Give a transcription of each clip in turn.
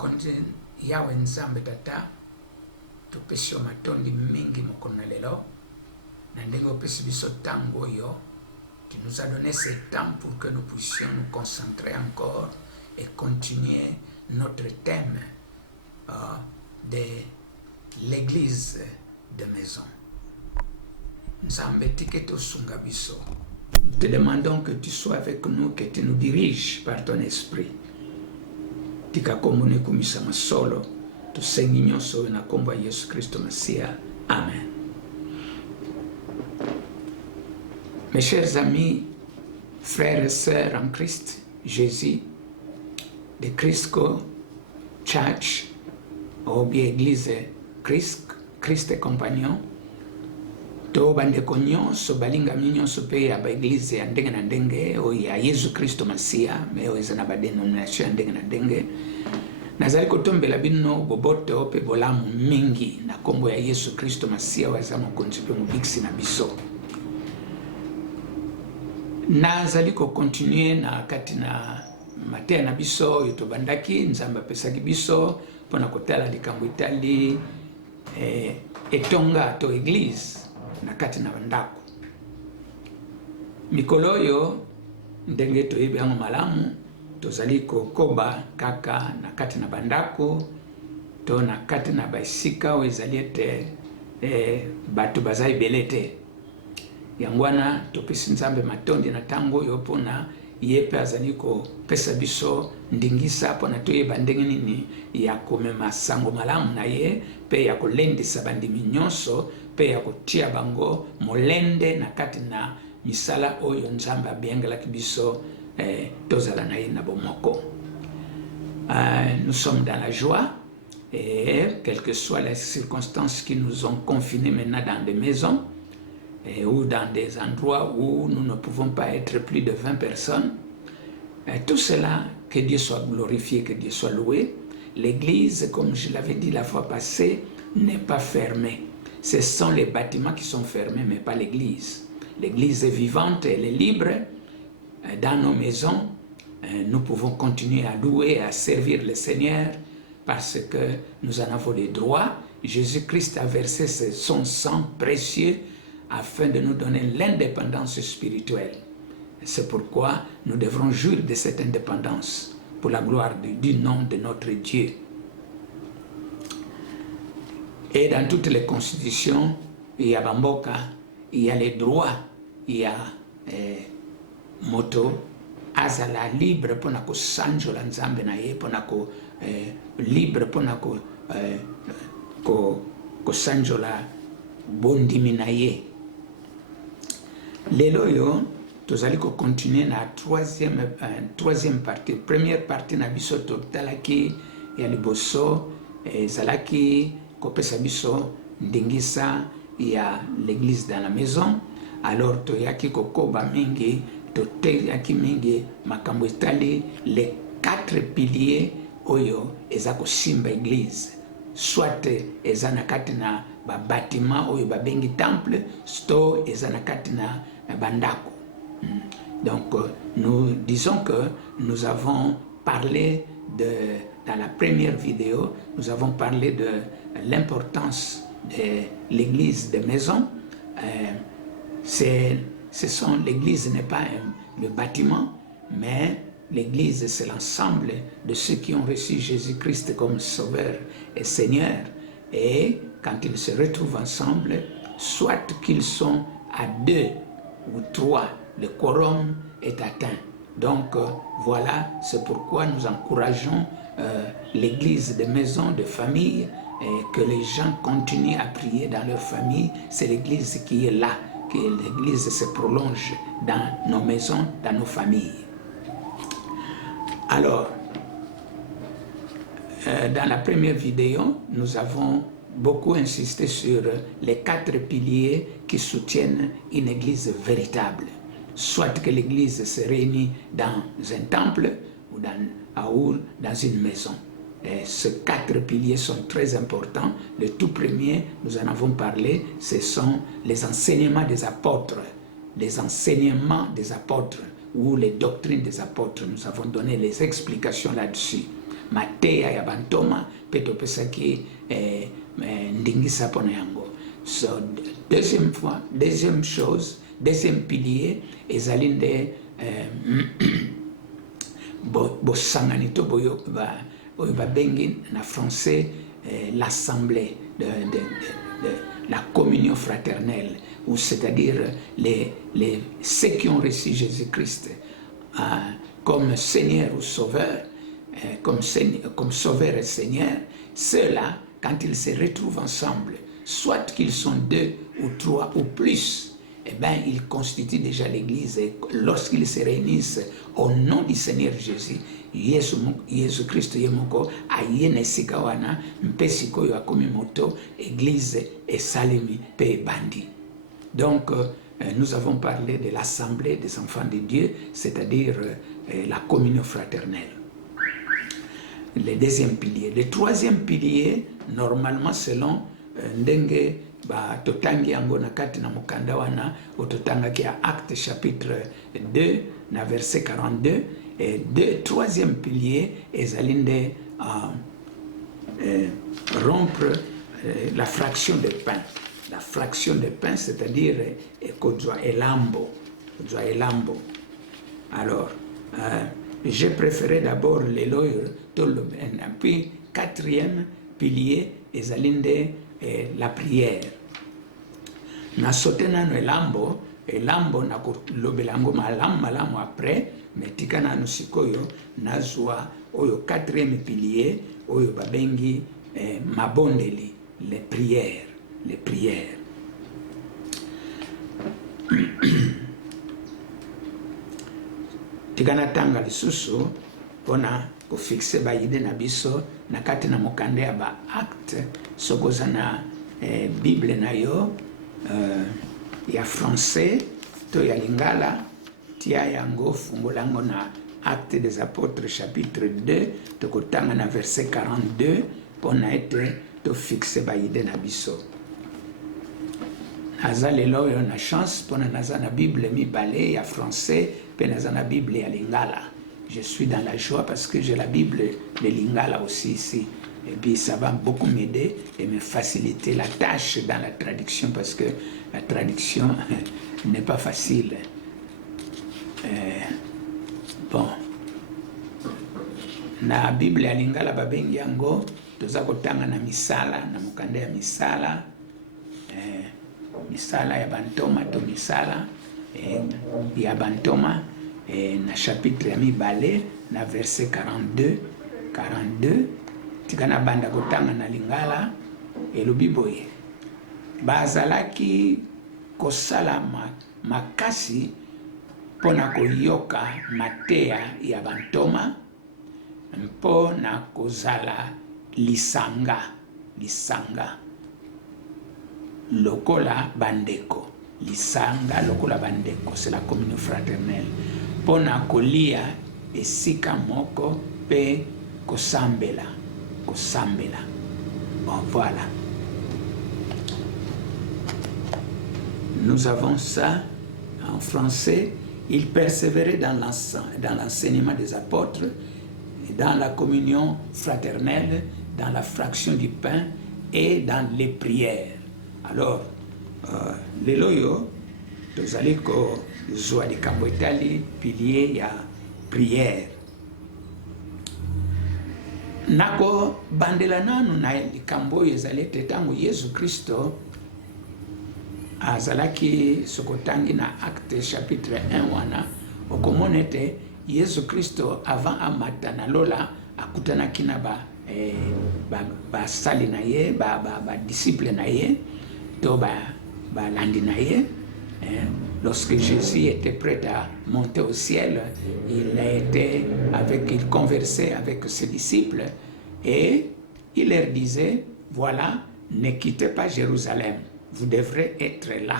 mokonzi yawe nzambe tata topesi yo matondi mingi mokolo na lelo na ndenge opesi biso ntango oyo. Tu nous as donné ce temps pour que nous puissions nous concentrer encore et continuer notre thème de l'église de maison. Nzambe tiketo sunga biso. Nous te demandons que tu sois avec nous, que tu nous diriges par ton esprit. Tika komone kumisa masolo, tu sengi nyonso na kombo ya Yesu Kristo Masia. Amen. Mes chers amis, frères et sœurs en Christ, Jésus, de Crisco Church, ou bien Église Christ et Compagnon, to bandeko nyonso balingami nyonso pe ya baeglize ya ndenge na ndenge o ya Yesu Kristo Masia me o ezana badenomination ya ndenge na ndenge nazali kotombela bino bobote ope bolamu mingi na kombo ya Yesu Kristo Masia waza mokonzi pe mobiksi na biso. Nazali ko continuer na kati na mateya na biso yoto bandaki nzamba pesaki biso pona kotala likambo itali etonga to église na kati na bandako. Mikolo oyo ndenge toyebi yango malamu tozali kokoba kaka na kati na bandako to na kati na basika oyo ezali ete bato bazali ebele te. Yango wana topesi nzambe matondi na ntango oyo mpona ye mpe azali kopesa biso ndingisa mpona toyeba ndenge nini ya komema sango malamu na ye mpe ya kolendisa bandimi nyonso mpe ya kotia bango molende na kati na misala oyo nzambe abengelaki biso tozala na ye na bomoko. Nous sommes dans la joie et quelles que soient les circonstances qui nous ont confinés maintenant dans des maisons ou dans des endroits où nous ne pouvons pas être plus de 20 personnes. Tout cela, que Dieu soit glorifié, que Dieu soit loué. L'église, comme je l'avais dit la fois passée, n'est pas fermée. Ce sont les bâtiments qui sont fermés, mais pas l'église. L'église est vivante, elle est libre. Dans nos maisons, nous pouvons continuer à louer et à servir le Seigneur parce que nous en avons les droits. Jésus-Christ a versé son sang précieux afin de nous donner l'indépendance spirituelle. C'est pourquoi nous devrons jouir de cette indépendance pour la gloire du nom de notre Dieu. Et dans toutes les constitutions, il y a Bamboka, il y a les droits, il y a moto, azala libre pour na ko sanjo la nzambe na ye, pour na ko libre pour na ko sanjo la bondimi na ye. Lelo yo tozali ko continuer na troisième partie. Première partie na biso totalaki ya liboso zalaki kopesa biso ndingisa ya l'église dans la maison. Alors toyaki kokoba mingi toyaki mingi makambo etali les 4 piliers oyo eza kosimba église. Soit eza na kati na ba bâtiment oyo babengi temple, sto eza na kati na bandako. Donc nous disons que nous avons parlé dans la première vidéo, nous avons parlé de l'importance de l'église de maison. L'église n'est pas le bâtiment, mais l'église c'est l'ensemble de ceux qui ont reçu Jésus-Christ comme Sauveur et Seigneur. Et quand ils se retrouvent ensemble, soit qu'ils sont à 2 ou 3, le quorum est atteint. Donc voilà, c'est pourquoi nous encourageons l'église de maison, de famille, et que les gens continuent à prier dans leur famille. C'est l'église qui est là, que l'église se prolonge dans nos maisons, dans nos familles. Alors, dans la première vidéo, nous avons beaucoup insisté sur les 4 piliers qui soutiennent une église véritable. Soit que l'église se réunit dans un temple ou dans une maison. Et ces 4 piliers sont très importants. Le tout premier, nous en avons parlé, ce sont les enseignements des apôtres. Les enseignements des apôtres ou les doctrines des apôtres. Nous avons donné les explications là-dessus. mateya ya bantoma pe topesaki ndingisa pona yango. So deuxième chose, deuxième pilier ezali nde bosangani to boyo oyo babengi na français l'assemblée de la communion fraternelle, ou c'est-à-dire ceux qui ont reçu Jésus-Christ comme Seigneur ou Sauveur, comme Sauveur et Seigneur. Ceux-là, quand ils se retrouvent ensemble, soit qu'ils sont 2 ou 3 ou plus, eh bien, ils constituent déjà l'Église. Et lorsqu'ils se réunissent au nom du Seigneur Jésus, Jésus Christ yemoko ayene sikawana mpesiko yo akomi moto Église et salimi pe bandi. Donc nous avons parlé de l'assemblée des enfants de Dieu, c'est-à-dire la communion fraternelle. Le deuxième pilier. Le troisième pilier, normalement selon ndenge totangi yango na kati na mukanda wana ototanga ki Acte chapitre 2 na verset 42, et troisième pilier ezalinde rompre la fraction de pain. La fraction de pain, c'est-à-dire kodwa elambo. Alors, j'ai préféré d'abord l'éloge, puis quatrième pilier ezalinde la prière. Na sote nano elambo na kulobelango malamu après, mais tika nano sikoyo nazwa oyo quatrième pilier oyo babengi mabondeli, les prières. Tika tanga lisusu pona ko fixe ba ide na biso na kati na mokande ya ba acte sokoza na Bible na yo ya français to ya lingala tia yango fungolango na Acte des Apôtres chapitre 2 to kotanga na verset 42 pona ete to fixe ba ide na biso. Naza lelo yo na chance pona naza na Bible mibale ya français pe naza na Bible ya lingala. Je suis dans la joie parce que j'ai la Bible de Lingala aussi ici. Et puis ça va beaucoup m'aider et me faciliter la tâche dans la traduction parce que la traduction n'est pas facile. Bon. Na Bible ya Lingala babengi yango toza kotanga na misala, na mukande ya misala. Misala ya bantoma to misala ya bantoma. Na chapitre ya mibale na verset 42 tikana banda kotanga na lingala elobi boye bazalaki kosala makasi pona koyoka mateya ya bantoma mpona kozala lisanga lokola bandeko. Lisanga lokola bandeko, c'est la communion fraternelle. Pona kolia esika moko pe kosambela. Bon, voilà. Nous avons ça en français. Il persévérait dans l'enseignement des apôtres, dans la communion fraternelle, dans la fraction du pain et dans les prières. Alors, lelo yo tozali ko zwa likambo etali pilier ya prière. Nako bandela nanu na likambo ezali tetango Yesu Kristo azalaki sokotangi na Acte chapitre 1 wana okomonete Yesu Kristo avant amata na lola akutanaki na ba sali na ye ba disciple na ye to ba landi na ye. Lorsque Jésus était prêt à monter au ciel, il conversait avec ses disciples et il leur disait, voilà, ne quittez pas Jérusalem, vous devrez être là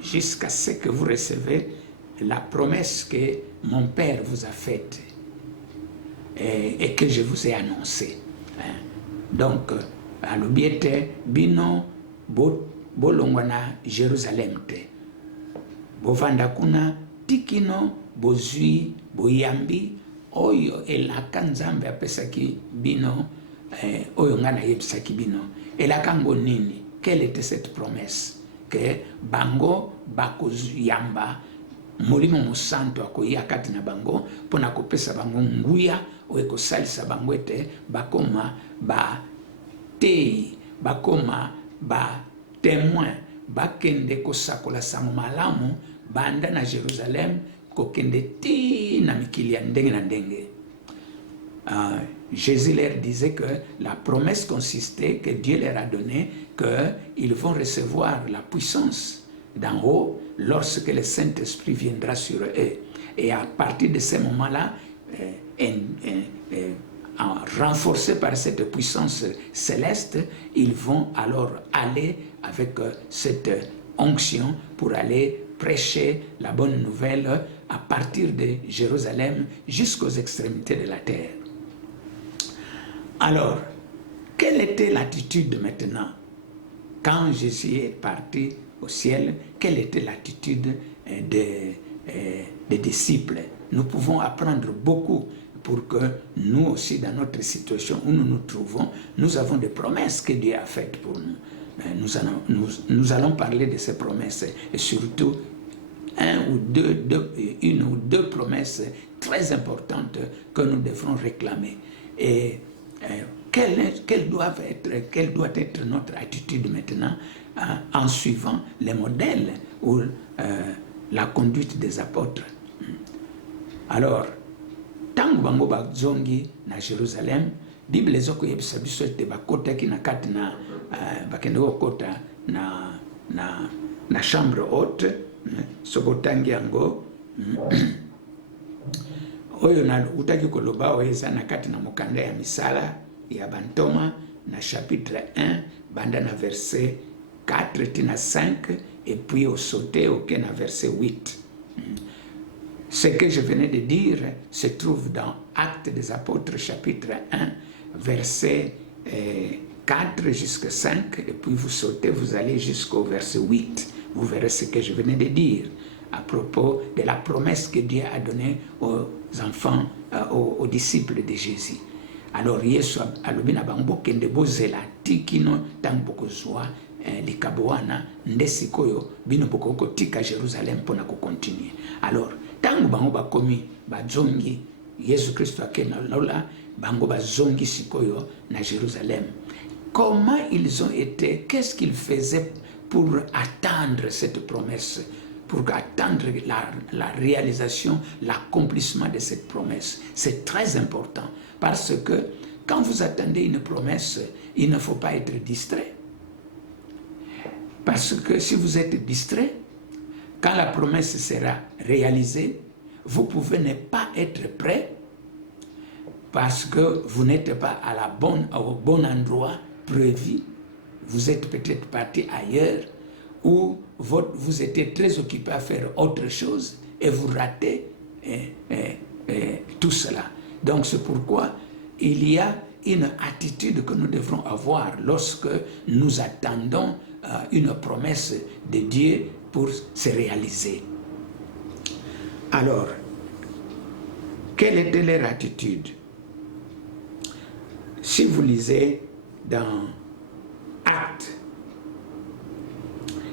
jusqu'à ce que vous recevez la promesse que mon Père vous a faite et que je vous ai annoncée. Donc, à l'obiete, bino, bolongwana Jérusalem te. Bovanda kuna tikino bozui boyambi oyo elaka nzambe apesaki bino oyo nga nayebisaki bino elaka ngo nini? Quelle était cette promesse? Que bango bakozuyamba molimo mosantu akoya kati na bango mpona kopesa bango nguya oyo ekosalisa bango ete bakoma bateyi, bakoma batémoin, bakende kosakola sango malamu banda na Jérusalem kokende ti na mikili ya ndenge na ndenge. Jésus leur disait que la promesse consistait, que Dieu leur a donné, qu'ils vont recevoir la puissance d'en haut lorsque le Saint-Esprit viendra sur eux. Et à partir de ce moment-là, renforcés par cette puissance céleste, ils vont alors aller avec cette onction pour aller prêcher la bonne nouvelle à partir de Jérusalem jusqu'aux extrémités de la terre. Alors, quelle était l'attitude maintenant? Quand Jésus est parti au ciel, quelle était l'attitude des disciples? Nous pouvons apprendre beaucoup pour que nous aussi, dans notre situation où nous nous trouvons, nous avons des promesses que Dieu a faites pour nous. Nous allons parler de ces promesses et surtout une ou deux promesses très importantes que nous devrons réclamer. Et quelle doit être notre attitude maintenant en suivant les modèles ou la conduite des apôtres? Alors, tangu bango bazongi na Jérusalem, Bible ezoko yebisa biso ete bakotaki na kati na bakende kokota na chambre haute, sokotangi yango oyo na utaki koloba oeza na kati na mokanda ya misala ya bantoma na chapitre 1 banda na verset 4 tina 5 et puis au sauté au na verset 8. Ce que je venais de dire se trouve dans Actes des Apôtres chapitre 1 verset 4 jusqu'à 5 et puis vous sautez, vous allez jusqu'au verset 8. Vous verrez ce que je venais de dire à propos de la promesse que Dieu a donnée aux enfants, aux disciples de Jésus. Alors, Yesu alobi na bango kende bozela tikino tango bokozwa likabo wana nde sikoyo bino bokoko tika Jérusalem mpona kokontinue. Alors, tango bango bakomi bazongi Yesu Kristo akena lola bango bazongi sikoyo na Jérusalem. Comment ils ont été, qu'est-ce qu'ils faisaient pour attendre cette promesse, pour attendre la réalisation, l'accomplissement de cette promesse? C'est très important parce que quand vous attendez une promesse, il ne faut pas être distrait. Parce que si vous êtes distrait, quand la promesse sera réalisée, vous pouvez ne pas être prêt parce que vous n'êtes pas au bon endroit prévu. Vous êtes peut-être parti ailleurs ou vous étiez très occupé à faire autre chose et vous ratez tout cela. Donc c'est pourquoi il y a une attitude que nous devrons avoir lorsque nous attendons une promesse de Dieu pour se réaliser. Alors, quelle était leur attitude? Si vous lisez dans Actes,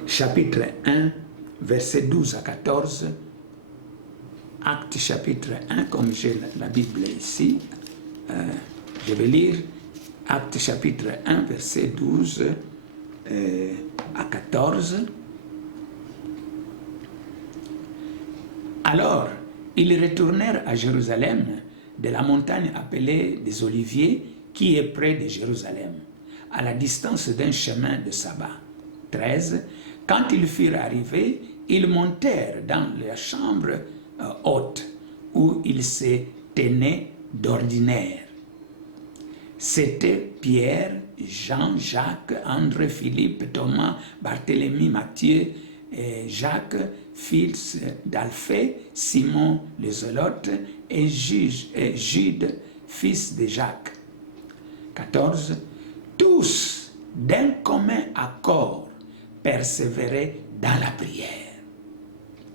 chapitre 1, verset 12 à 14, Actes chapitre 1, comme j'ai la Bible ici, je vais lire Actes chapitre 1, verset 12 à 14. Alors, ils retournèrent à Jérusalem de la montagne appelée des Oliviers, qui est près de Jérusalem, à la distance d'un chemin de sabbat. 13. Quand ils furent arrivés, ils montèrent dans la chambre haute où ils se tenaient d'ordinaire. C'était Pierre, Jean, Jacques, André, Philippe, Thomas, Barthélemy, Matthieu, Jacques, fils d'Alphée, Simon le Zélote et Jude, fils de Jacques. 14. Tous, d'un commun accord, persévéraient dans la prière.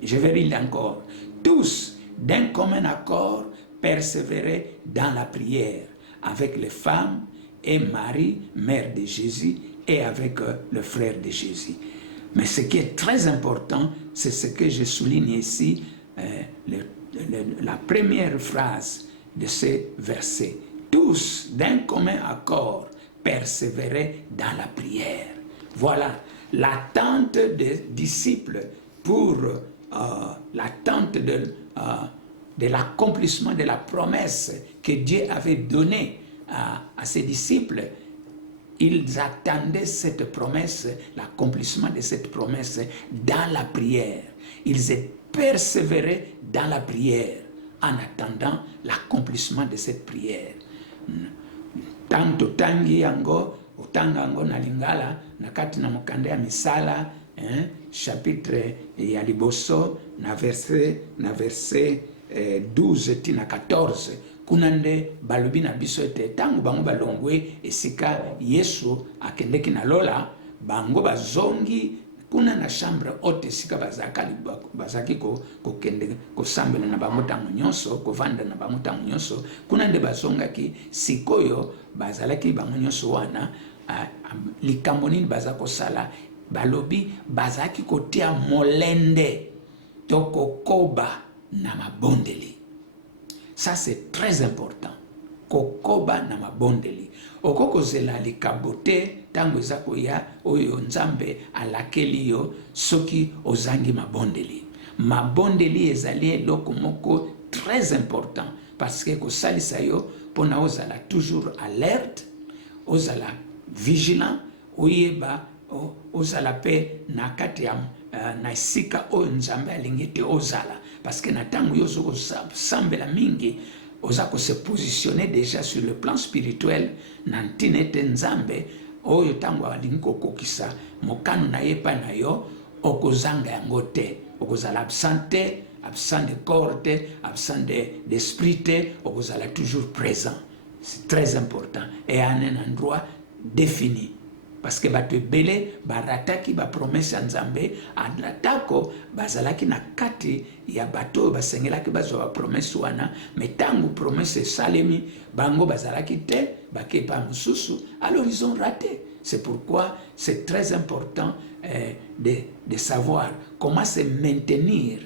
Je vais lire encore. Tous, d'un commun accord, persévérer dans la prière avec les femmes et Marie, mère de Jésus, et avec le frère de Jésus. Mais ce qui est très important, c'est ce que je souligne ici, la première phrase de ce verset. Tous, d'un commun accord, persévérer dans la prière. Voilà l'attente des disciples pour l'attente de l'accomplissement de la promesse que Dieu avait donnée à ses disciples. Ils attendaient cette promesse, l'accomplissement de cette promesse dans la prière. Ils étaient persévérés dans la prière en attendant l'accomplissement de cette prière. Tanto tangi yango utanga yango na lingala na kati na mokanda ya misala chapitre ya liboso na verset 12 tina 14 kuna nde balobi na biso ete tango bango balongwe esika Yesu akendeki na lola bango bazongi kuna na chambre haute esika bazaki kokende kosambela na bango ntango nyonso kovanda na bango ntango nyonso kuna nde bazongaki sikoyo bazalaki bango nyonso wana likambo nini baza kosala balobi bazaki kotia molende to kokoba na mabondeli. Ça c'est très important. Kokoba na mabondeli. Okokozela likabote tango ezako ya oyo nzambe alakeli yo soki ozangi mabondeli. Mabondeli ezali eloko moko très important parce que kosalisa yo pona ozala toujours alerte, ozala vigilant, oyeba ozala pe na kati ya na sika oyo nzambe alingi te ozala parce que na tango yo zoko sambela mingi ozako se positionner déjà sur le plan spirituel na ntina ete nzambe oyo tango alingi kokokisa mokano na ye pa na yo okozanga yango te, okozala absent de corps te, absent d'esprit te, okozala toujours présent. C'est très important et en un endroit défini. Parce que bato ebele barataki ba promesse ya nzambe alatako bazalaki na kati ya bato basengelaki bazwa ba promesse wana metango promesse salemi bango bazalaki te bakepa mususu alors ils ont raté. C'est pourquoi c'est très important de savoir comment se maintenir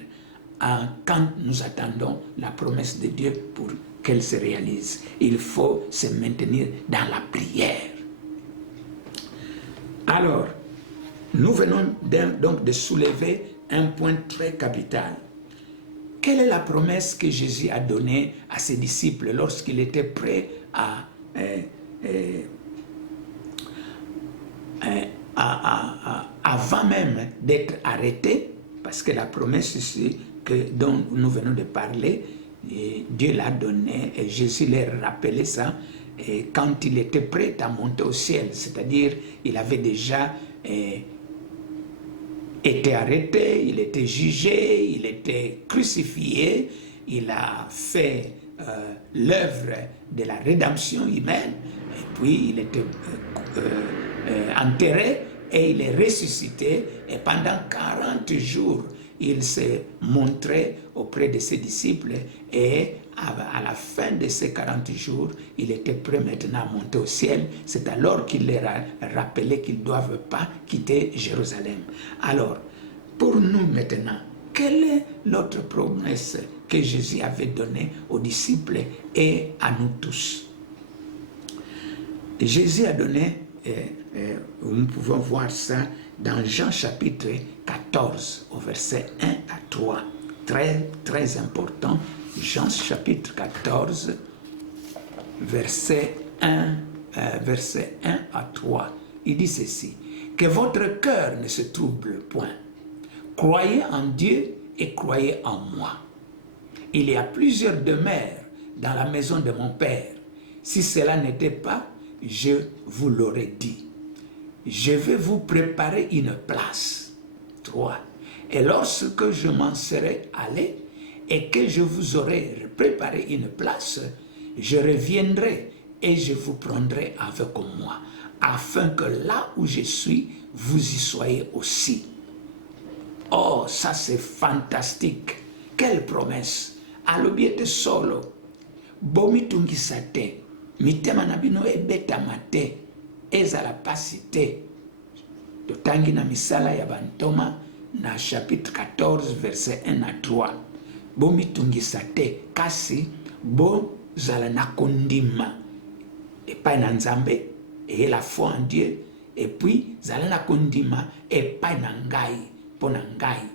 quand nous attendons la promesse de Dieu pour qu'elle se réalise. Il faut se maintenir dans la prière. Alors, nous venons donc de soulever un point très capital. Quelle est la promesse que Jésus a donnée à ses disciples lorsqu'il était prêt avant même d'être arrêté? Parce que la promesse ici dont nous venons de parler, Dieu l'a donnée et Jésus leur rappelait ça. Et quand il était prêt à monter au ciel, c'est-à-dire il avait déjà été arrêté, il était jugé, il était crucifié, il a fait l'œuvre de la rédemption humaine, et puis il était enterré et il est ressuscité, et pendant 40 jours, il s'est montré auprès de ses disciples et à la fin de ces 40 jours, il était prêt maintenant à monter au ciel. C'est alors qu'il leur a rappelé qu'ils ne doivent pas quitter Jérusalem. Alors, pour nous maintenant, quelle est l'autre promesse que Jésus avait donnée aux disciples et à nous tous? Jésus a donné, nous pouvons voir ça dans Jean chapitre 14, au verset 1 à 3. Très, très important. Jean chapitre 14, verset 1 à 3. Il dit ceci: que votre cœur ne se trouble point. Croyez en Dieu et croyez en moi. Il y a plusieurs demeures dans la maison de mon Père. Si cela n'était pas, je vous l'aurais dit. Je vais vous préparer une place. 3. Et lorsque je m'en serai allé et que je vous aurai préparé une place, je reviendrai et je vous prendrai avec moi, afin que là où je suis, vous y soyez aussi. Oh, ça c'est fantastique. Quelle promesse! Alobi était solo. bomitungisa te, mitema na bino ebetama te, ezala pasi te. Totangi na misala ya bantoma na chapitre 14 verset 1 à 3. Bomitungisa te, kasi bozala na kondima epai na Nzambe, et la foi en Dieu, et puis zala na kondima epai na ngai, po na ngai.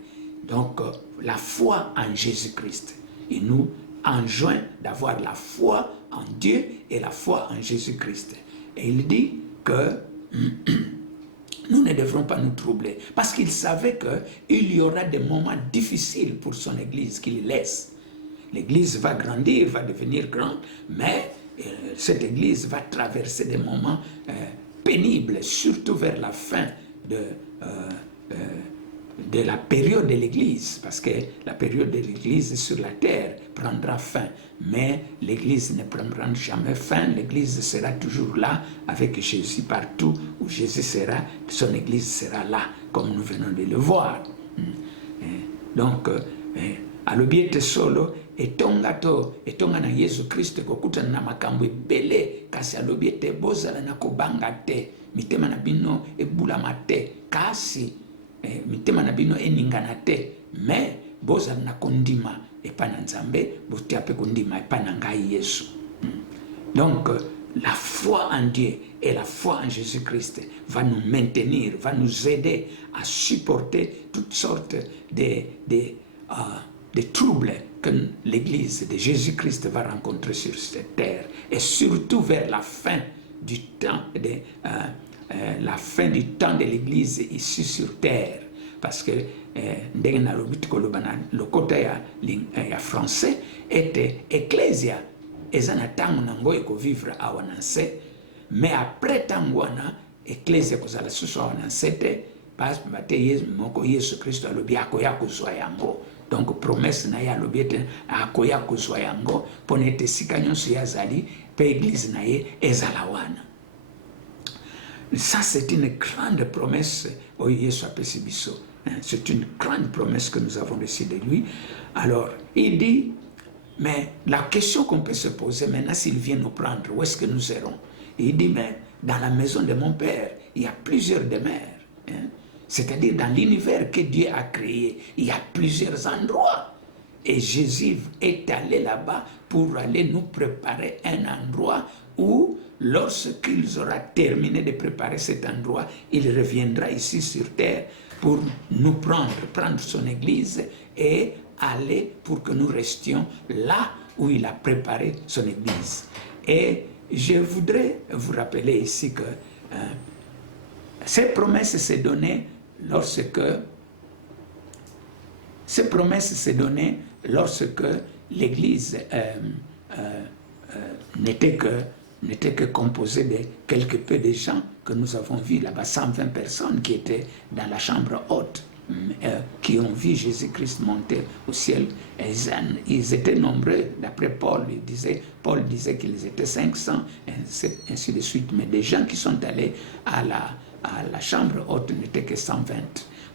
Donc la foi en Jésus-Christ. Il nous enjoint d'avoir la foi en Dieu et la foi en Jésus-Christ. Et il dit que nous ne devrons pas nous troubler, parce qu'il savait qu'il y aura des moments difficiles pour son Église qu'il laisse. L'Église va grandir, va devenir grande, mais cette Église va traverser des moments pénibles, surtout vers la fin de la période de l'Église, parce que la période de l'Église sur la terre prendra fin, mais l'Église ne prendra jamais fin. L'Église sera toujours là avec Jésus partout où Jésus sera, son Église sera là, comme nous venons de le voir. Donc, alobi ete solo etonga na Yesu Kristo kokutana na makambo ebele, kasi alobi ete bozala na kobanga te, mitema na bino ebulama te, kasi mitema na bino eningana te, mais bozala na kondima epai na Nzambe, botia pe kondima epai na ngai Yesu. Donc la foi en Dieu et la foi en Jésus-Christ va nous maintenir, va nous aider à supporter toutes sortes de troubles que l'Église de Jésus-Christ va rencontrer sur cette terre, et surtout vers la fin du temps la fin du temps de l'Église ici sur terre, parce que ndenge na lobiti kolobana lokota ya français était ecclesia eza na tango nango ekovivre awa na nse, mais après tango wana ecclesia kozala susu awa na nse te, parce que bate moko Yesu Kristo alobi akoya kozwa yango. Donc promesse na ye alobi ete akoya kozwa yango mpona ete esika nyonso ye azali mpe église na ye ezala wana. Ça, c'est une grande promesse. C'est une grande promesse que nous avons reçue de lui. Alors, il dit, mais la question qu'on peut se poser maintenant, s'il vient nous prendre, où est-ce que nous serons? Il dit, mais dans la maison de mon Père, il y a plusieurs demeures. C'est-à-dire dans l'univers que Dieu a créé, il y a plusieurs endroits. Et Jésus est allé là-bas pour aller nous préparer un endroit où, lorsqu'il aura terminé de préparer cet endroit, il reviendra ici sur terre pour nous prendre son église et aller pour que nous restions là où il a préparé son église. Et je voudrais vous rappeler ici que ces promesses se donnaient lorsque l'église n'était que composée de quelque peu de gens que nous avons vus là-bas, 120 personnes qui étaient dans la chambre haute, qui ont vu Jésus-Christ monter au ciel. Ils étaient nombreux, d'après Paul disait qu'ils étaient 500, ainsi de suite. Mais des gens qui sont allés à la chambre haute n'étaient que 120.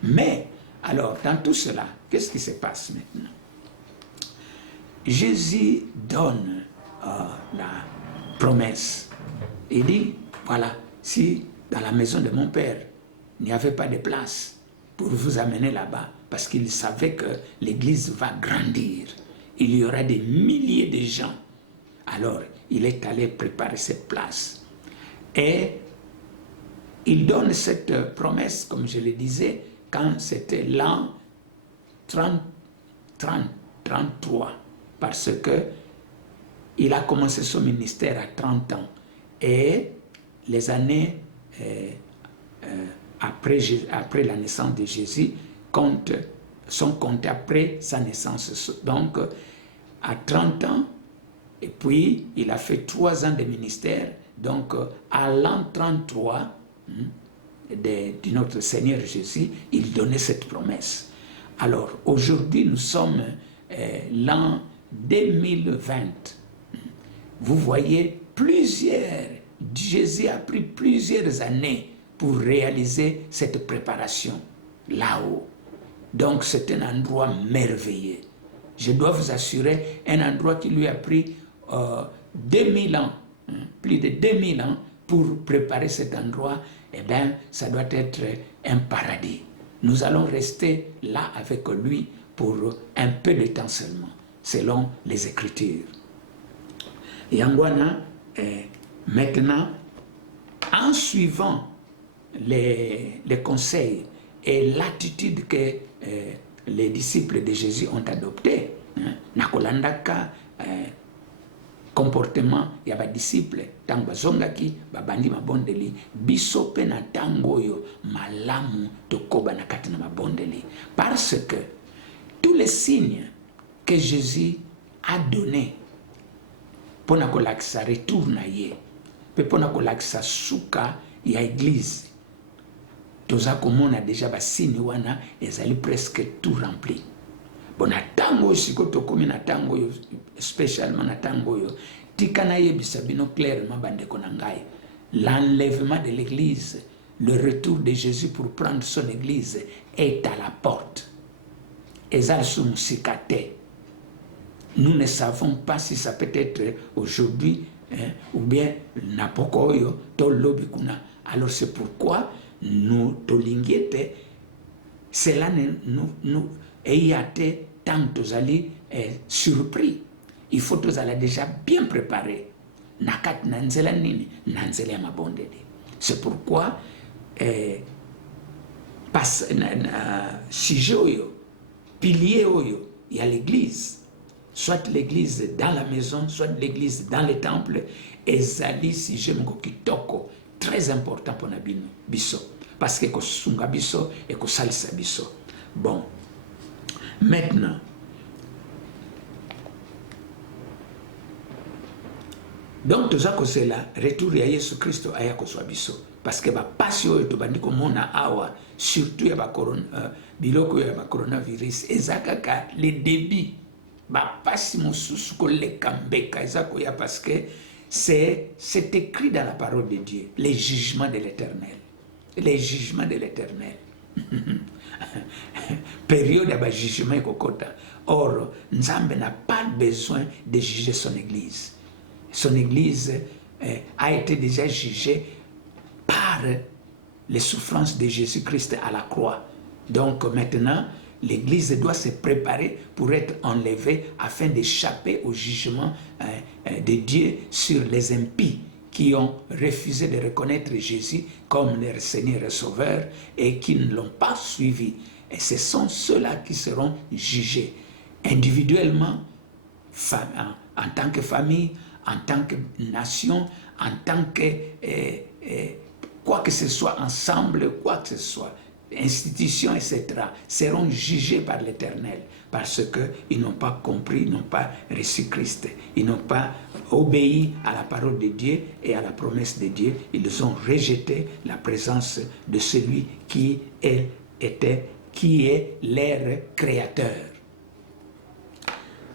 Mais, alors, dans tout cela, qu'est-ce qui se passe maintenant? Jésus donne la promesse. Il dit, voilà, si dans la maison de mon Père, il n'y avait pas de place pour vous amener là-bas, parce qu'il savait que l'Église va grandir, il y aura des milliers de gens. Alors, il est allé préparer cette place. Et il donne cette promesse, comme je le disais, quand c'était l'an 33, parce que il a commencé son ministère à 30 ans. Et les années après la naissance de Jésus sont comptées après sa naissance. Donc, à 30 ans, et puis il a fait 3 ans de ministère. Donc, à l'an 33 de notre Seigneur Jésus, il donnait cette promesse. Alors, aujourd'hui, nous sommes l'an 2020. Vous voyez, Jésus a pris plusieurs années pour réaliser cette préparation là-haut. Donc c'est un endroit merveilleux. Je dois vous assurer, un endroit qui lui a pris 2000 ans, hein, plus de 2000 ans pour préparer cet endroit, eh bien, ça doit être un paradis. Nous allons rester là avec lui pour un peu de temps seulement, selon les Écritures. Yangwana, maintenant, en suivant les conseils et l'attitude que les disciples de Jésus ont adopté, hein, nakolandaka comportement ya badisciple tango bazongaki babandi mabondeli biso pe na tango oyo malamu tokoba na kati na mabondeli, parce que tous les signes que Jésus a donné pour na kolakisa retour na ye pe pour na kolakisa suka ya église, toza komona déjà basigne wana ezali presque tout rempli. Bon, na tango siko tokomi na tango yo, spécialement na tango yo, tika na yebisa bino clairement bandeko na ngai, l'enlèvement de l'église, le retour de Jésus pour prendre son église est à la porte. Ezal sum sikate. Nous ne savons pas si ça peut être aujourd'hui, hein, ou bien napoko yo to lobi kuna. Alors c'est pourquoi nous tolingiete, cela nous eyate tant tozali surpris. Il faut tozala déjà bien préparé. Nakat nanzela nini nanzela mabondeli. C'est pourquoi sujet oyo, pilier oyo, il y a l'église. Soit l'église dans la maison, soit l'église dans le temple. Ezali sujet moko kitoko, très important pour nabino biso, parce que kosunga biso et kosalisa biso. Bon, maintenant, donc toza kozela retour ya Yesu Kristo aya kozwa biso, parce que bapasi oyo tobandi komona awa, surtout ya biloko ya coronavirus, eza kaka le début. Bapasi mosusu koleka mbeka eza koya, parce que c'est écrit dans la parole de Dieu, les jugements de l'Éternel. Les jugements de l'Éternel. Période à jugement et kokota. Or, Nzambe n'a pas besoin de juger son église. Son église a été déjà jugée par les souffrances de Jésus-Christ à la croix. Donc maintenant, l'église doit se préparer pour être enlevée afin d'échapper au jugement de Dieu sur les impies qui ont refusé de reconnaître Jésus comme leur Seigneur et Sauveur et qui ne l'ont pas suivi. Et ce sont ceux-là qui seront jugés individuellement, en tant que famille, en tant que nation, en tant que quoi que ce soit, ensemble, quoi que ce soit, institutions, etc., seront jugés par l'Éternel parce qu'ils n'ont pas compris, ils n'ont pas reçu Christ, ils n'ont pas obéi à la parole de Dieu et à la promesse de Dieu. Ils ont rejeté la présence de celui qui est leur créateur.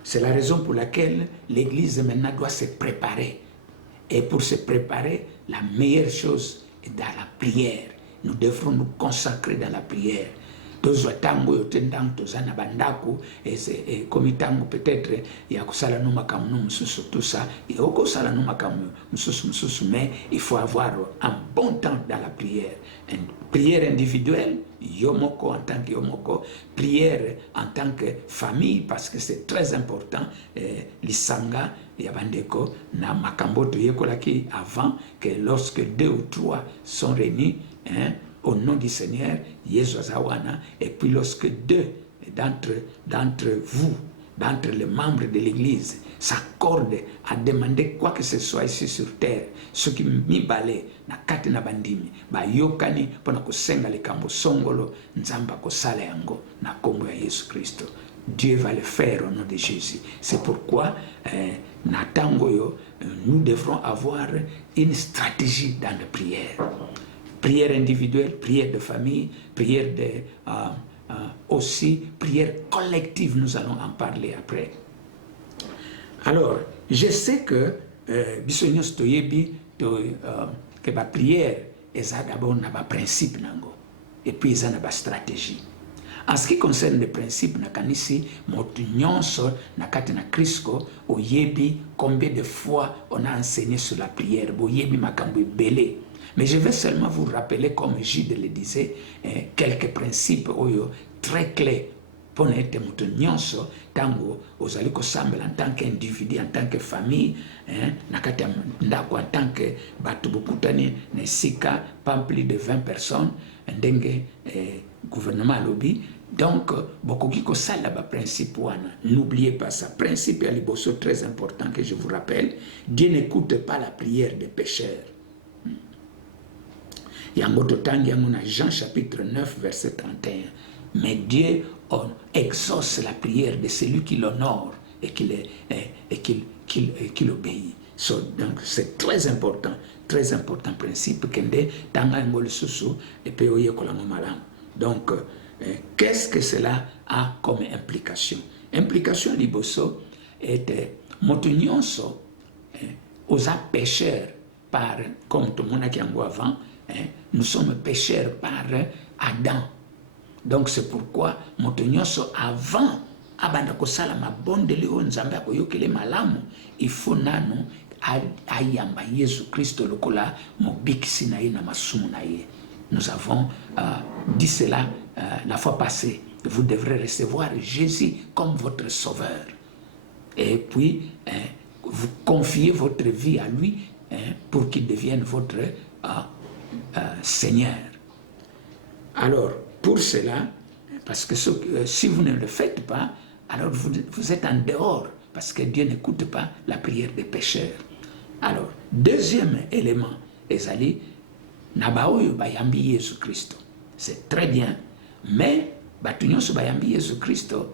C'est la raison pour laquelle l'Église maintenant doit se préparer. Et pour se préparer, la meilleure chose est dans la prière. Nous devrons nous consacrer dans la prière. Tozwa tango yotendango tozana bandako et comme tango peut-être ya kusala no makamu mususu tout ça et oko sala no makamu mususu, mais il faut avoir un bon temps dans la prière. Une prière individuelle, yomoko en tant que yomoko, prière en tant que famille, parce que c'est très important. Lisanga ya bandeko na makambo to yekolaki avant que lorsque 2 ou 3 sont réunis, hein, au nom du Seigneur, Yesu Azawana, et puis lorsque 2 d'entre vous, d'entre les membres de l'Église, s'accordent à demander quoi que ce soit ici sur terre, ce qui mibale na kati na bandimi, ba yokani pona kosenga le kambo songolo, nzamba kosala yango na kombo ya Yesu Kristo. Dieu va le faire au nom de Jésus. C'est pourquoi na tango yo, nous devrons avoir une stratégie dans la prière. Prière individuelle, prière de famille, prière aussi, prière collective, nous allons en parler après. Alors, je sais que bisogno stoyebi que la prière est d'abord un principe nango et puis il y a une stratégie. En ce qui concerne les principes nakanisi motu nyonso nakati na Kristo oyebi combien de fois on a enseigné sur la prière boyebi makambo ebele. Mais je vais seulement vous rappeler, comme Gilles le disait, quelques principes très clés pour être motu nyonso tango ozali kosambela en tant qu'individu, en tant que famille, nakati ndako en tant que batu bokutani na sika pas plus de 20 personnes ndenge gouvernement lobby. Donc, bokoki ko sala ba principe wana. N'oubliez pas ça. Principe ya liboso très important que je vous rappelle. Dieu n'écoute pas la prière des pécheurs. Yango totangi yango na Jean chapitre 9 verset 31. Mais Dieu exauce la prière de celui qui l'honore et qui l'obéit. So, donc, c'est très important principe kende tanga ngol susu et pe oye kolango malam. Donc, qu'est-ce que cela a comme implication? Implication liboso est moto nyonso aux pécheurs par, comme tout le monde qui en avant, nous sommes pécheurs par Adam. Donc c'est pourquoi moto nyonso avant abanda kosala mabondeli o nzambe akoyokele malamu, il faut nanu ayamba Yesu Christo lokola mobikisi na ye na masumu na ye. Nous avons dit cela la fois passée. Vous devrez recevoir Jésus comme votre sauveur. Et puis, vous confiez votre vie à lui pour qu'il devienne votre Seigneur. Alors, pour cela, parce que si vous ne le faites pas, alors vous êtes en dehors, parce que Dieu n'écoute pas la prière des pécheurs. Alors, deuxième élément, ezali, nabaoyo bayambi Yesu Christo. C'est très bien, mais batu nyonso bayambi Yesu Christo,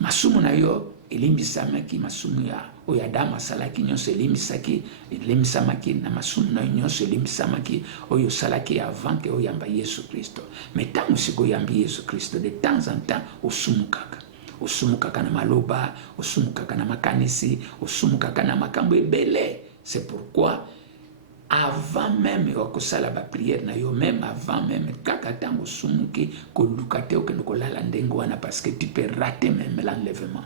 masumu na yo elimbisamaki, masumu ya oyo Adamu asalaki nyonso elimbisamaki na masumu na nyonso elimbisamaki oyo salaki avant que oyamba Yesu Christo. Mais tango siko yambi Yesu Christo, de temps en temps osumukaka na maloba, osumukaka na makanisi, osumukaka na makambo ebele. C'est pourquoi avant même okosala ba prière na yo, même avant même kaka tango sumuki kolukate okende kolala ndengo wana, parce que tu peux rater même l'enlèvement.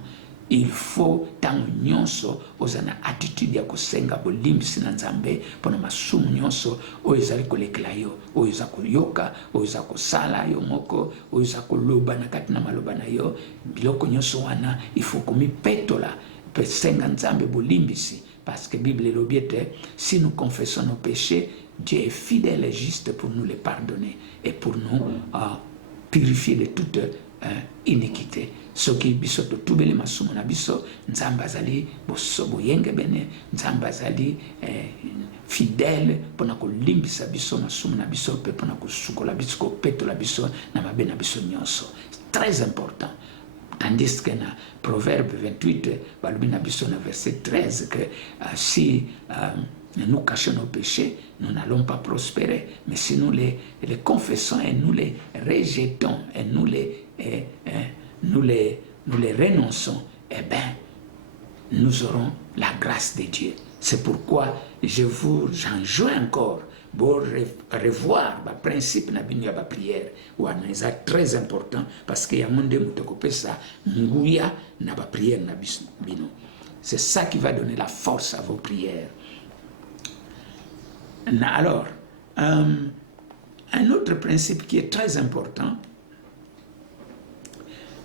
Il faut tango nyonso ozana attitude ya kosenga bolimbisi na nzambe pona masumu nyonso oyo ezali kolekela yo, oyo eza koyoka, oyo eza kosala yo moko, oyo eza koloba na kati na maloba na yo, biloko nyonso wana il faut komipetola pe senga nzambe bolimbisi. Parce que la Bible est si nous confessons nos péchés, Dieu est fidèle et juste pour nous les pardonner et pour nous purifier de toute iniquité. Ce qui biso to tubeli masumu na biso, nzamba zali bosobo yenge bene, nzamba zali fidèle pour na kolimbisa biso masumu na biso pe pour na kosukola biso ko peto la biso na mabe na biso nyonso. C'est très important. Tandis que dans Proverbe 28, verset 13, que si nous cachons nos péchés, nous n'allons pas prospérer. Mais si nous les confessons et nous les rejetons et nous les renonçons, eh bien, nous aurons la grâce de Dieu. C'est pourquoi j'enjoins encore pour revoir le principe de la prière. C'est très important parce qu'il y a un monde qui ça nguya na ba prière na bino. C'est ça qui va donner la force à vos prières. Alors, un autre principe qui est très important,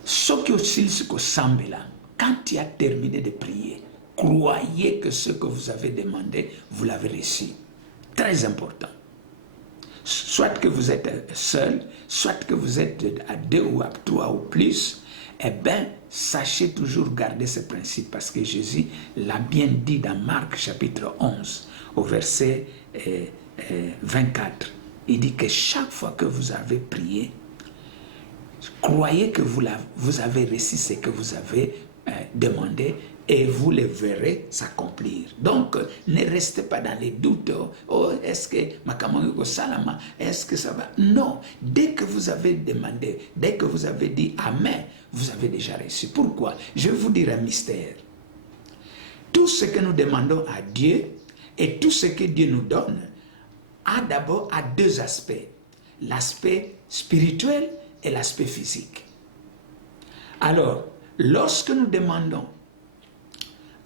ce qui aussi se semble là, quand tu as terminé de prier, croyez que ce que vous avez demandé, vous l'avez reçu. Très important. Soit que vous êtes seul, soit que vous êtes à 2 ou à 3 ou plus, eh bien, sachez toujours garder ce principe parce que Jésus l'a bien dit dans Marc chapitre 11 au verset 24. Il dit que chaque fois que vous avez prié, croyez que vous avez reçu ce que vous avez demandé et vous le verrez s'accomplir. Donc, ne restez pas dans les doutes. Oh, est-ce que Makamango Salama, est-ce que ça va? Non. Dès que vous avez demandé, dès que vous avez dit Amen, vous avez déjà reçu. Pourquoi? Je vais vous dire un mystère. Tout ce que nous demandons à Dieu et tout ce que Dieu nous donne a d'abord 2 aspects. L'aspect spirituel et l'aspect physique. Alors, lorsque nous demandons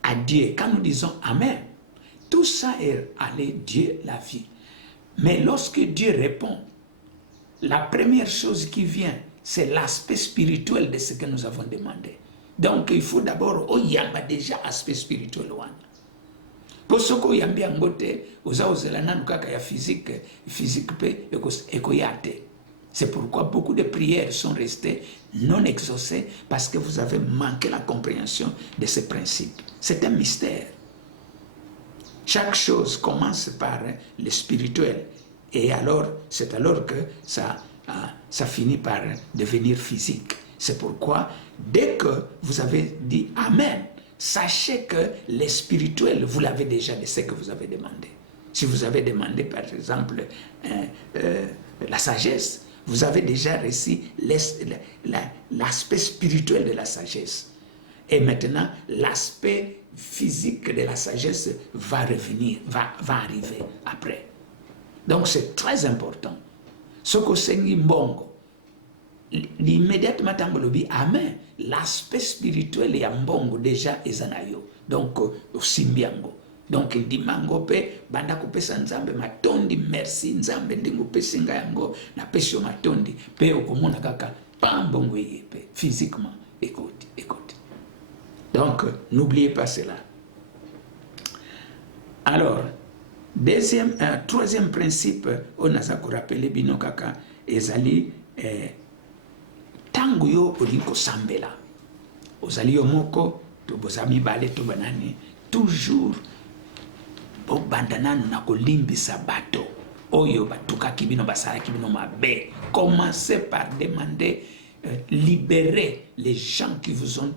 à Dieu, quand nous disons Amen, tout ça est allé Dieu la vie. Mais lorsque Dieu répond, la première chose qui vient, c'est l'aspect spirituel de ce que nous avons demandé. Donc, il faut d'abord, il y a déjà aspect spirituel. Pour ce qu'il y a bien côté, vous avez physique, c'est pourquoi beaucoup de prières sont restées non exaucées parce que vous avez manqué la compréhension de ces principes. C'est un mystère. Chaque chose commence par le spirituel et alors, c'est alors que ça finit par devenir physique. C'est pourquoi, dès que vous avez dit Amen, sachez que le spirituel, vous l'avez déjà de ce que vous avez demandé. Si vous avez demandé, par exemple, la sagesse, vous avez déjà reçu l'aspect spirituel de la sagesse. Et maintenant, l'aspect physique de la sagesse va revenir, va arriver après. Donc, c'est très important. Ce que c'est mbongo, immédiatement, Amen, l'aspect spirituel est mbongo déjà ezanayo. Donc, simbiango. Donc, ndimango pe, banda kupesa nzambe matondi, merci nzambe, ndingo pesinga yango, na pesio matondi, pe okomona kaka, pambongo yepe, physiquement, écoute. Donc, n'oubliez pas cela. Alors, troisième principe, on a ça qu'on rappelle, bino kaka, ezali, tangu yo olinko sambela. Ozali yo moko, to bozami bale to banani, toujours, bo bandananu na kolimbisa bato. Oyo batuka kibino basara kibino mabe. Commencez par demander, libérer les gens qui vous ont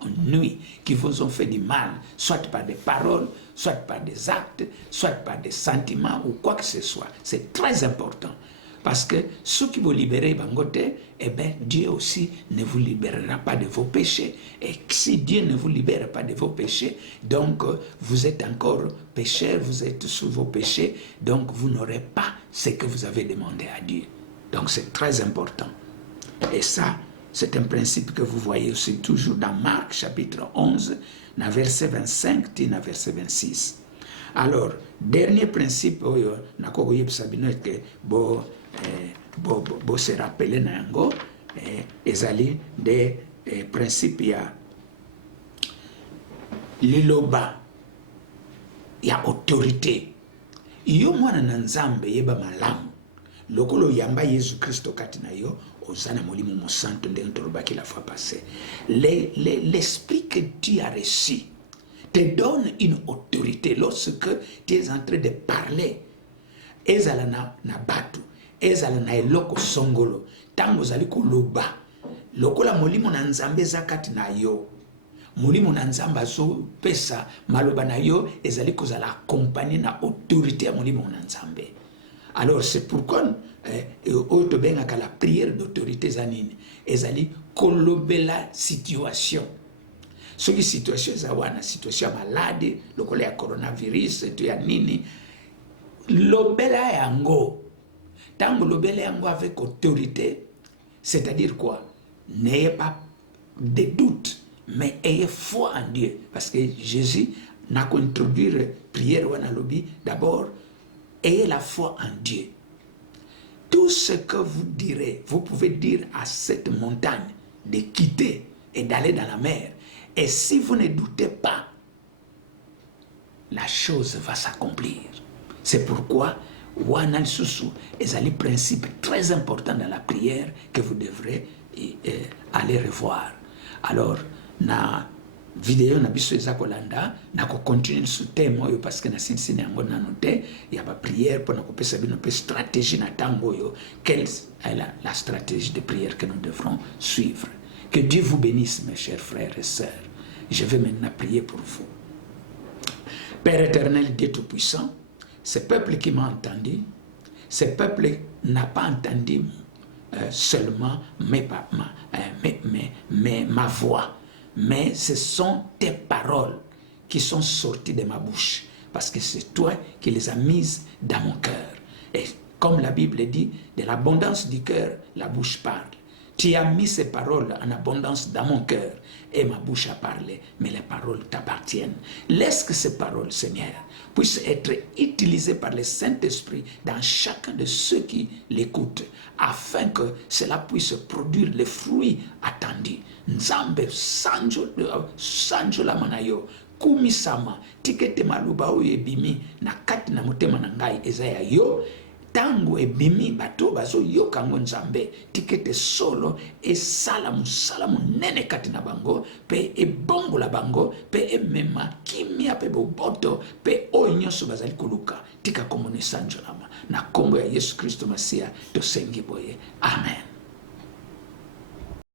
ennuyé, qui vous ont fait du mal, soit par des paroles, soit par des actes, soit par des sentiments ou quoi que ce soit. C'est très important. Parce que ceux qui vous libérez, Bangote, eh bien, Dieu aussi ne vous libérera pas de vos péchés. Et si Dieu ne vous libère pas de vos péchés, donc vous êtes encore pécheur, vous êtes sous vos péchés, donc vous n'aurez pas ce que vous avez demandé à Dieu. Donc c'est très important. Et ça, c'est un principe que vous voyez aussi toujours dans Marc chapitre 11, dans verset 25, dans verset 26. Alors, dernier principe, bo se rappeler na yango, ezali des principes ya liloba, ya autorité. Iyo mwana na nzambe yeba malamu, lokolo yamba Yesu Kristo kati na yo, ozana molimo mosanto ndenge tolobaki la fois passée. L'esprit que Dieu a reçu te donne une autorité lorsque tu es en train de parler. Ezala na batu, ezala na eloko songolo, tango zali koloba, lokola molimo na nzambe zakati na yo. Molimo na nzambe azo pesa maloba na yo, ezali kozala accompagné na autorité ya molimo na nzambe. Alors c'est pourquoi la prière d'autorité zanine ezali kolobela situation. Ce qui situation zawana situation malade, lokola ya coronavirus tu ya nini, lobela yango. Tango lobela yango avec autorité, c'est-à-dire quoi? N'ayez pas de doute, mais ayez foi en Dieu. Parce que Jésus n'a qu'à introduire prière wana lobi, d'abord, ayez la foi en Dieu. Tout ce que vous direz, vous pouvez dire à cette montagne de quitter et d'aller dans la mer. Et si vous ne doutez pas, la chose va s'accomplir. C'est pourquoi, wana susu ezali principe très important dans la prière que vous devrez aller revoir. Alors, na vidéo na biso eza kolanda na ko continuer ce thème oyo parce que na sinsini yango na noté ya ba prière pour na ko pesa bino pe stratégie na tango yo, quelle est la stratégie de prière que nous devrons suivre. Que Dieu vous bénisse mes chers frères et sœurs. Je vais maintenant prier pour vous. Père éternel, Dieu tout-puissant, ce peuple qui m'a entendu, ce peuple n'a pas entendu seulement ma voix, mais ce sont tes paroles qui sont sorties de ma bouche, parce que c'est toi qui les as mises dans mon cœur. Et comme la Bible dit, de l'abondance du cœur, la bouche parle. Tu as mis ces paroles en abondance dans mon cœur et ma bouche a parlé, mais les paroles t'appartiennent. Laisse que ces paroles, Seigneur, puissent être utilisées par le Saint-Esprit dans chacun de ceux qui l'écoutent, afin que cela puisse produire les fruits attendus. Nzambe sanjo la manayo kumisama tikete maluba oyo ebimi na kati na motema na ngai eza ya yo. Tango ebimi bato bazo yoka ngo Nzambe tikete solo esala musala munene kati na bango pe ebongola bango pe emema kimia pe boboto pe oyo nyonso bazali koluka tika komona sanjolama na kombo ya Yesu Kristo Masia tosengi boye, amen.